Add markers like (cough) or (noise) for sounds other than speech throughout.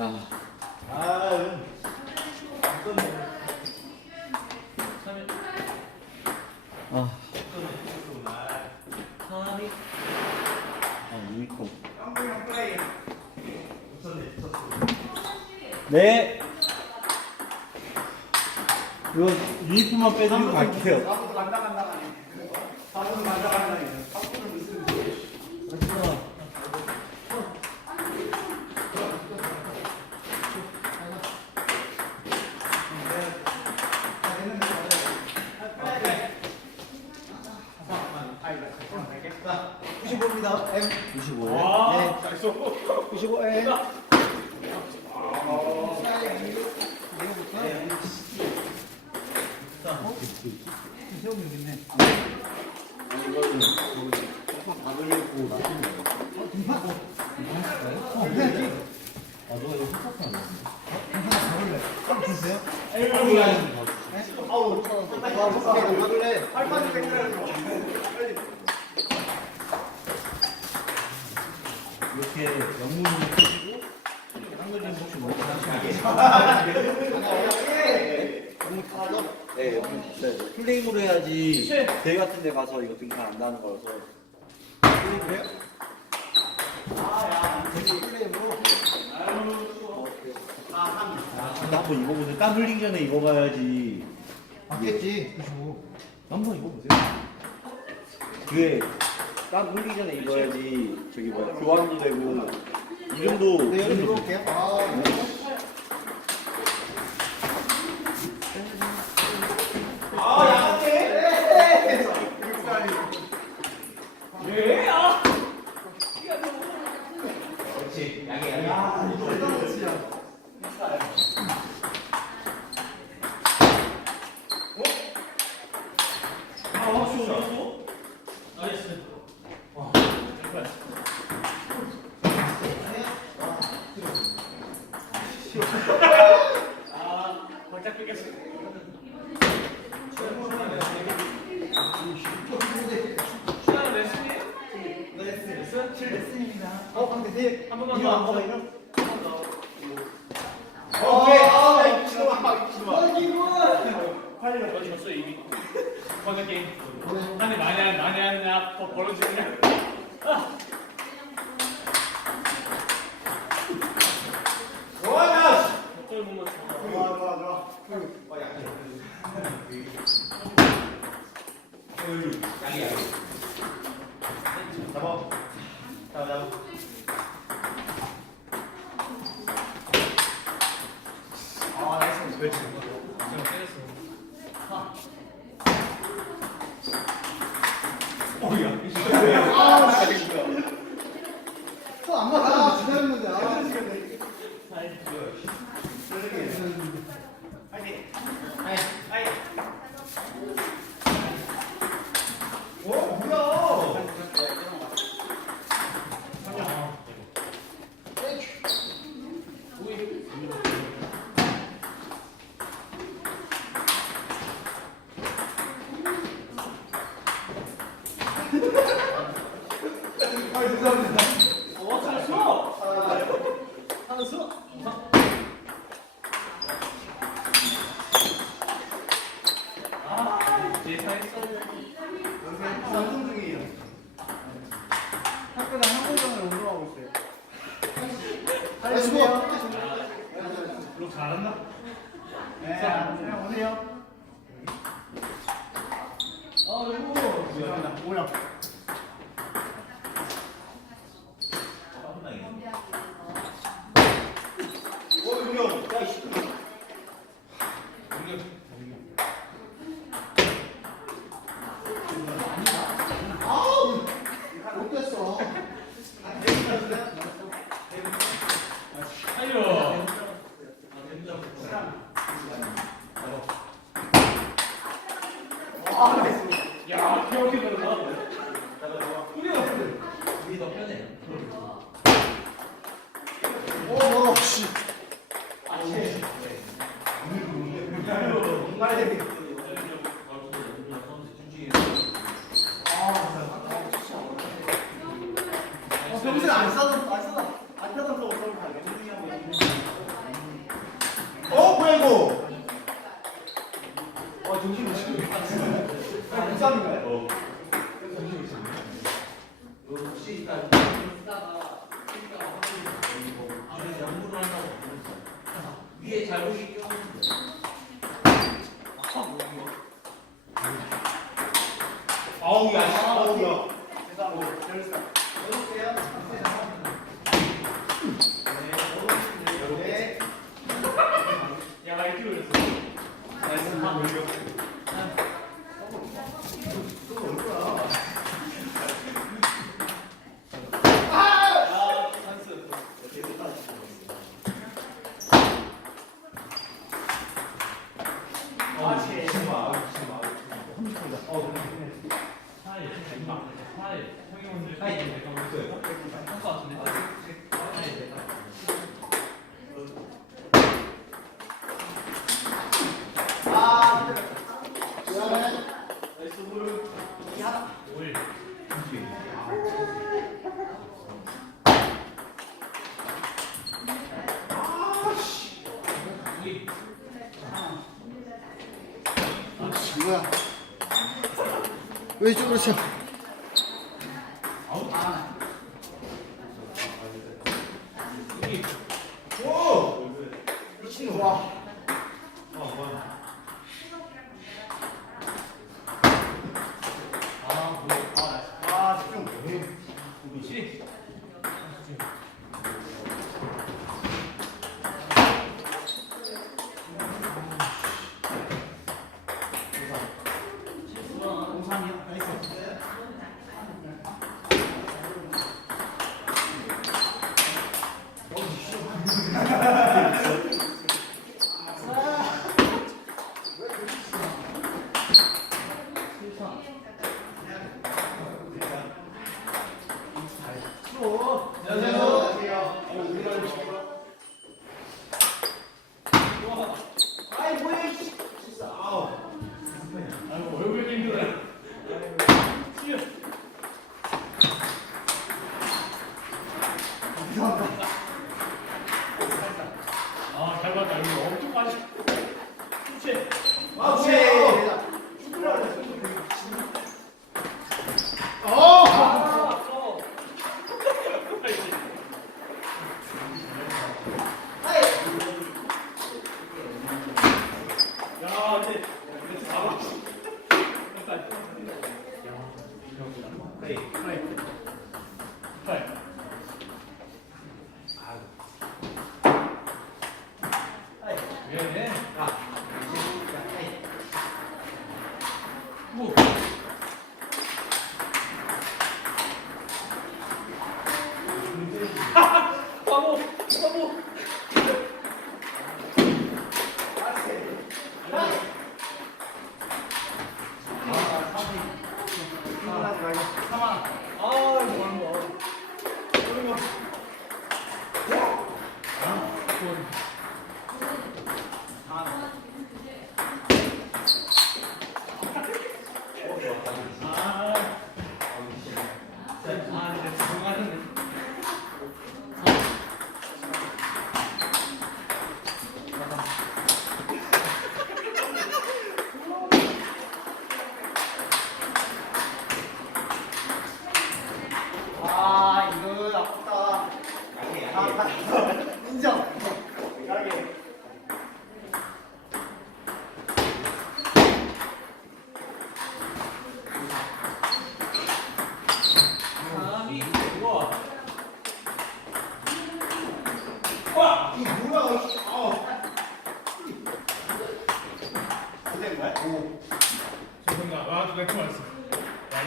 아, 아, 아. 네. 이거 유니폼만 빼드리고 갈게요. 간다 간다 사부도 간다 간다 자, 95입니다. M. 95요? 네. 95 M. 세우면 되겠네. 이거는 조금 박으려고 놔둔 거예요. 어, 등판? 어, 해야지. 아, 너가 이거 헛헛한 거 등판 가볼래? 딱 주세요. 아우, 가볼래? 팔팔이 이렇게 영문을 쓰시고 한글은 혹시 뭐 네, 네, 플레임으로 해야지 대회 같은 데 가서 이거 등판 안 나는 거라서 그래요? 근데 한번 입어보세요 땀 흘리기 전에 입어봐야지 맞겠지. 95. 한번 입어보세요 그게 땀 흘리기 전에 입어야지 저기 뭐야 교환도 되고 이름도 네, 여기 이름도 입어볼게요. 아, 어, 너 잘한다 네, 그냥 오세요. 아이고, 죄송합니다. 뭐야? 편해요. 아우야, 아우야. 대상 열사. 해주세요. 네, 네. 야, 이렇게 올렸어. 나이스, 한 올려. 야. 아씨. 아, 뭐야? 왜 저러셔?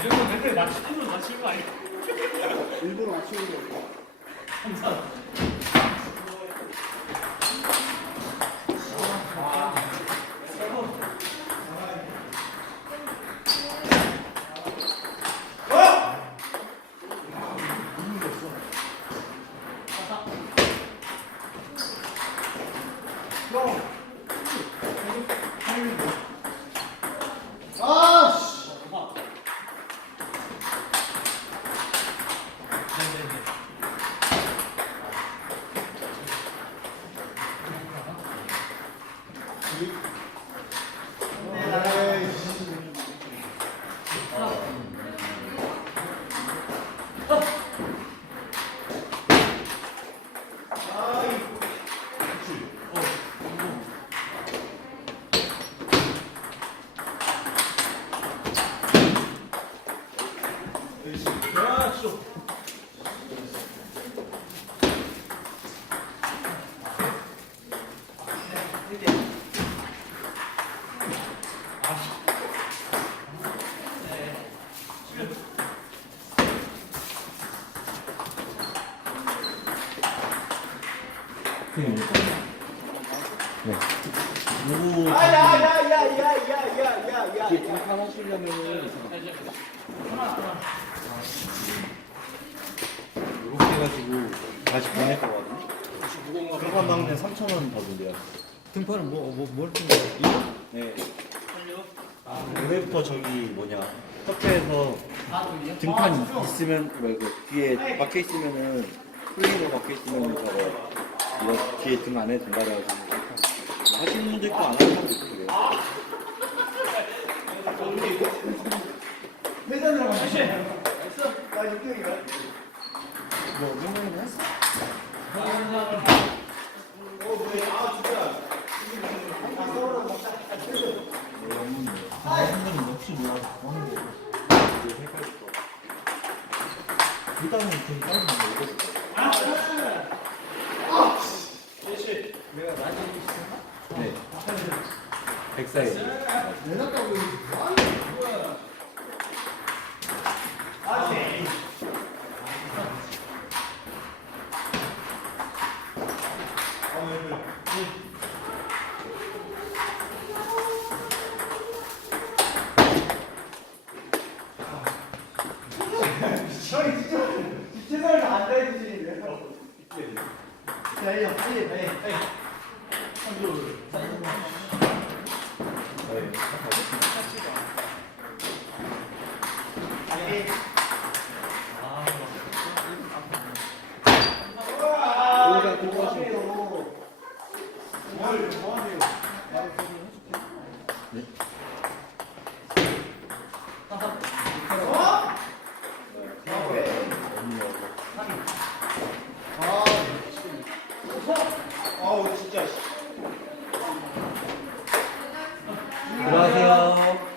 이거 맨날 맞추는 거 맞추는 거 아니야? 일부러 맞추는 거. 감사합니다. 네. 누구 아야야야야야야야야. 이게 등판 하시려면은 이렇게 해가지고 다시 보낼 거거든요. 등판 방면 3천 원 받은대요. 등판은 뭐, 뭐, 뭘 뜬 거야? 네. 오늘부터 저기 뭐냐 카페에서 등판 있으면 뭐그 뒤에 박혀 있으면은 풀리고 박혀 있으면은 저거 이거 뒤에 등 안에 등가려가지고 하시는 분도 있고 안 하시는 분도 있고 그래요. 회전으로 가시. 나 6등이야. 뭐 생각은 했어? 어 뭐야? 아 진짜. 한번 혹시 몰라 하는 거 헷갈릴 거. 일단은 좀 다른 거 읽어볼게. 네. 백사일. 형이 진짜 최선을 다한다 해주시는데. 자, 형 빨리 빨리 빨리. 여기가 그거 하시면 네? 아우 진짜. 들어가세요.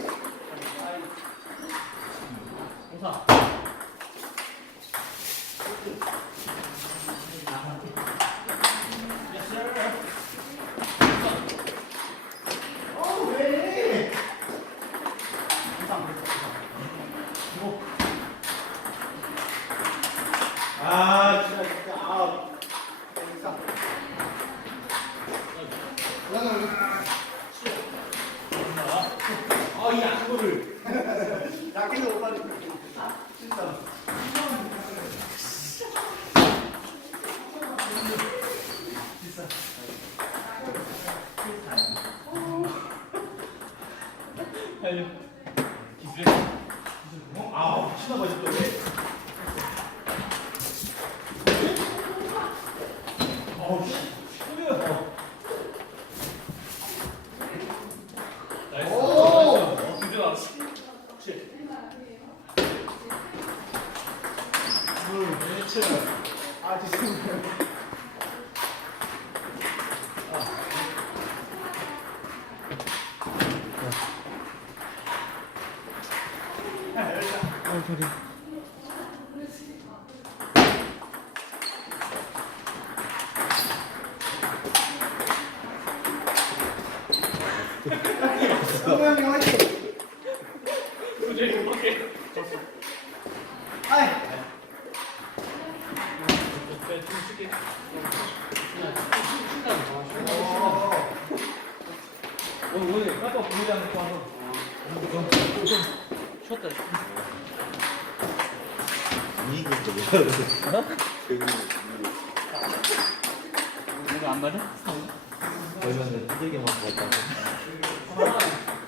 아, 어, 소리. 안 맞아? 저희는 두들기만 먹었다고.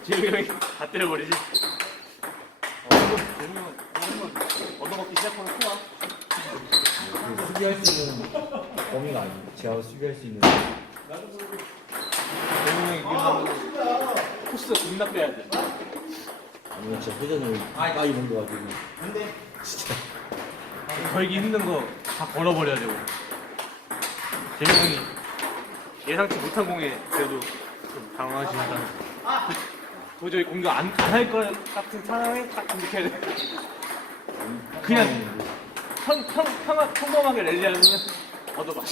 지금 형이 다 때려버리지. 얻어먹기 시작하면 코아. 그 수비할 수 있는 범위가 아니에요. 제가 수비할 수 있는. 대웅 형이 이기려면 코스 존나 빼야 돼. 아니면 진짜 회전을 까이 넘겨가지고. 걸기 힘든 거 다 걸어버려야 되고. 재명 형이 예상치 못한 공에 그래도 좀 당황하시니까 도저히 공격 안 할 것 같은 상황에 딱 공격해야 돼. 그냥 평, 평, 평, 평범하게 랠리하면 얻어맞아.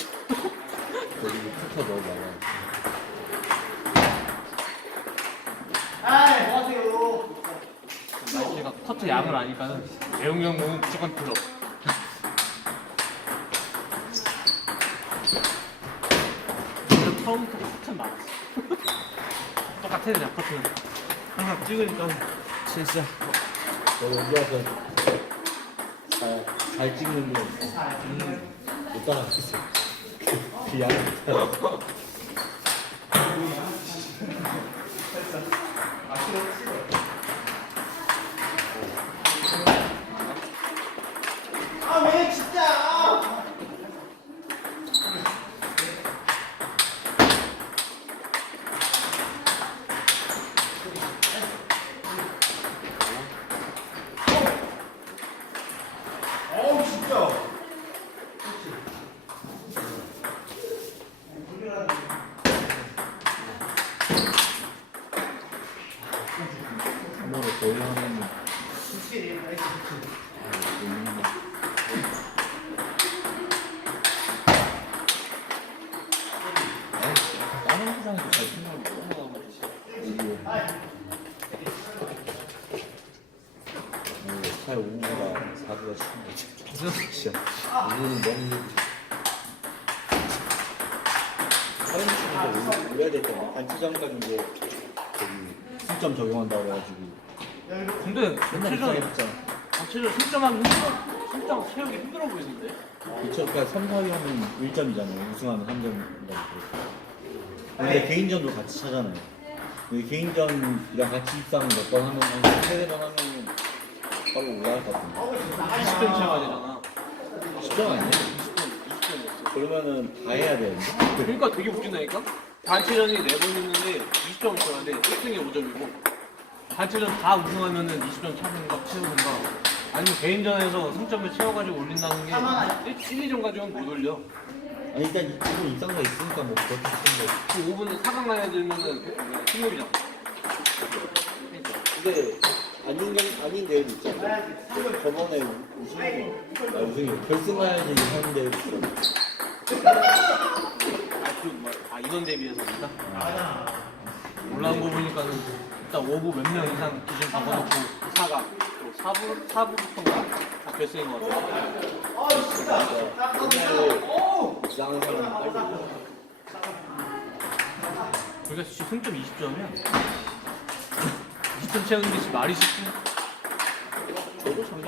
거기 툭터 넣어봐요. 아이 뭐하세요? 날씨가 커트 양을 대웅 형 공은 무조건 들어. 처음부터 참 많았어. (laughs) 똑같아 그냥 커트는. 항상 찍으니까 진짜. 저 여기 와서 잘, 잘 찍는데 음, 못 따라가겠어. 그 양을 못 따라가. 아 왜 진짜 어우 진짜 한 번에 거의 하면 부상도 잘 생각하고 넘어가고 이게 차에 5구가 4구가 치는 거지 진짜 5구는 너무 다른 친구들 올려야 될때 반치장까지 이제 저기 승점 적용한다고 해가지고 근데 맨날 전체적으로 입장했잖아 전체적으로 승점하기 힘들어. 승점 채우기 힘들어 보이는데. 그러니까 3, 4위 하면 1점이잖아요. 우승하면 3점이라고. 근데 개인전도 같이 차잖아요. 근데 개인전이랑 같이 입상을 몇번 하면, 한 세네 번 하면 바로 올라갈 것 같은데. 20점 채워야 되잖아. 10점 아니야? 20점, 20점이었어. 그러면은 다 해야 되는데. 그러니까 되게 웃긴다니까? 단체전이 4번 있는데 20점을 채워야 돼. 1등이 5점이고. 단체전 다 우승하면은 20점 차는가 채우는가. 아니면 개인전에서 승점을 채워가지고 올린다는 게 1, 2점 가지고는 못 올려. 아니, 일단 이분 입상가 있으니까 뭐 그렇게. 그 5분은 4강 가야 되면은 16이잖아. 근데 아닌, 경- 아닌 대회도 있잖아요. 저번에 우승이, 아, 우승이 결승 가야지 하는데 아, 그, 뭐, 아 인원 대비해서 그런가? 올라온 거 보니까는 일단 5부 몇 명 이상 기준 4강, 또 4부, 4부부터인가? 다 결승인 것 같아. 옛날에 이상한 사람 빨리 올라. 그러니까 씨, 승점 20점이야. 20점 채우는 게 씨, 말이 쉽지? 작년에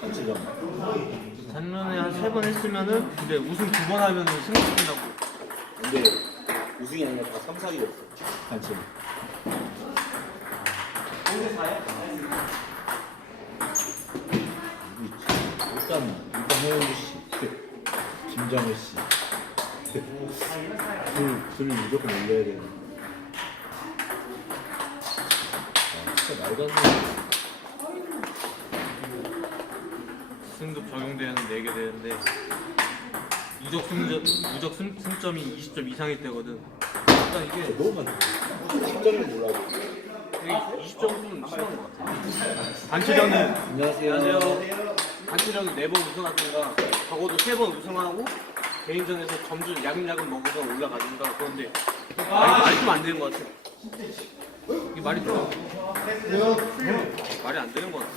단체전 작년에 한 세 번 했으면은 근데 우승 두 번 하면은 승리시킨다고. 근데 우승이 아니라 다 3, 4위였어 단체전 누구 일단 일단 해영우 씨 김정우 씨. 둘, 둘 무조건 올려야 되는. 아 진짜 말도 안 되는 승급 적용되는 4개 되는데 누적 승점, 누적 승, 승점이 20점 이상일 때거든. 일단 이게 너무 많아 10점을 몰라도 20점은 심한 것 같아. 단체전은 안녕하세요. 안녕하세요. 단체전은 4번 우승하든가 적어도 3번 우승하고 개인전에서 점수 야금야금 먹어서 올라가든가 그런데 말이, 말이 좀 안 되는 것 같아. 이게 말이 좀 말이 안 되는 것 같아.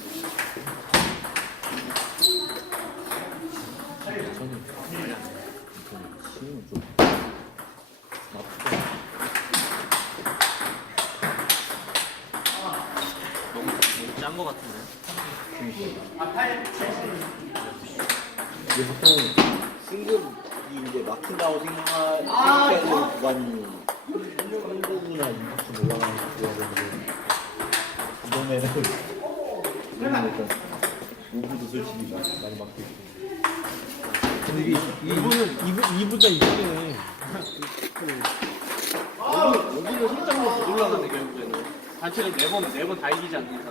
너무 너무 짠 것 같은데. 이게 보통 승급이 이제 막힌다고 생각하- 생각하는 구간이 3부나 2부쯤 올라가는 구간인데 이번에는 이번에는 일단 5부도 솔직히 많이, 많이 막혀있고 근데 이게 이분은 이분 이분자 이분이네. 5분, 5분은 승점으로 못 올라가네 결국에는. 단체전 4번, 4번 다 이기지 않는 이상.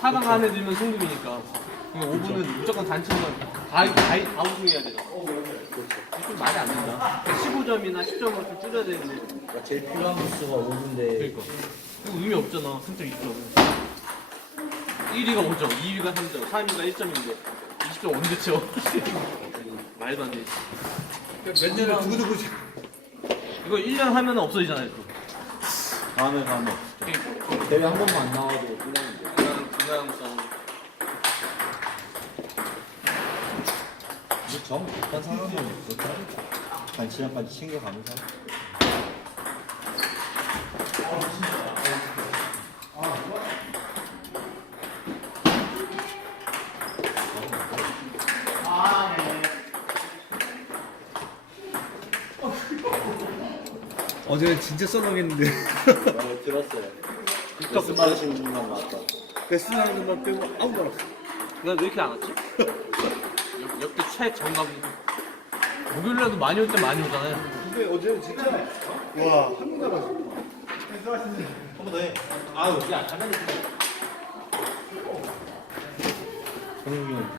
4강 안에 들면 승급이니까. 그럼 5분은 무조건 단체전 다, 다, 다 우승해야 되잖아. 좀 말이 안 된다. 15점이나 10점으로 좀 줄여야 되는데. 그러니까 제일 필요한 부수가 5부인데 그러니까. 이거 의미 없잖아. 승점 20점. 1위가 5점, 2위가 3점, 3위가 1점인데 20점 언제 채워? (laughs) 말도 안 되지. 몇 년을 두고두고 이거 1년 하면 없어지잖아요. 또. 다음에 가면 그러니까. 대회 한 번만 안 나와도 끝나는데 중요한 거 싸는 정 못한 사람은 그렇게 하니까 반치장까지 챙겨가면서. 어제 진짜 썰렁했는데. 어, 들었어요. 레슨 받으신 분만 왔다. 베스트하는 것만 빼고 아무도 안 왔어. 내가 왜 이렇게 안 왔지? 역- 역대 최정답이고 목요일날도 많이 올 때 많이 오잖아요 근데 어제 진짜 와 한국 나라서 한 번 더 해. 아유 야 장난이 형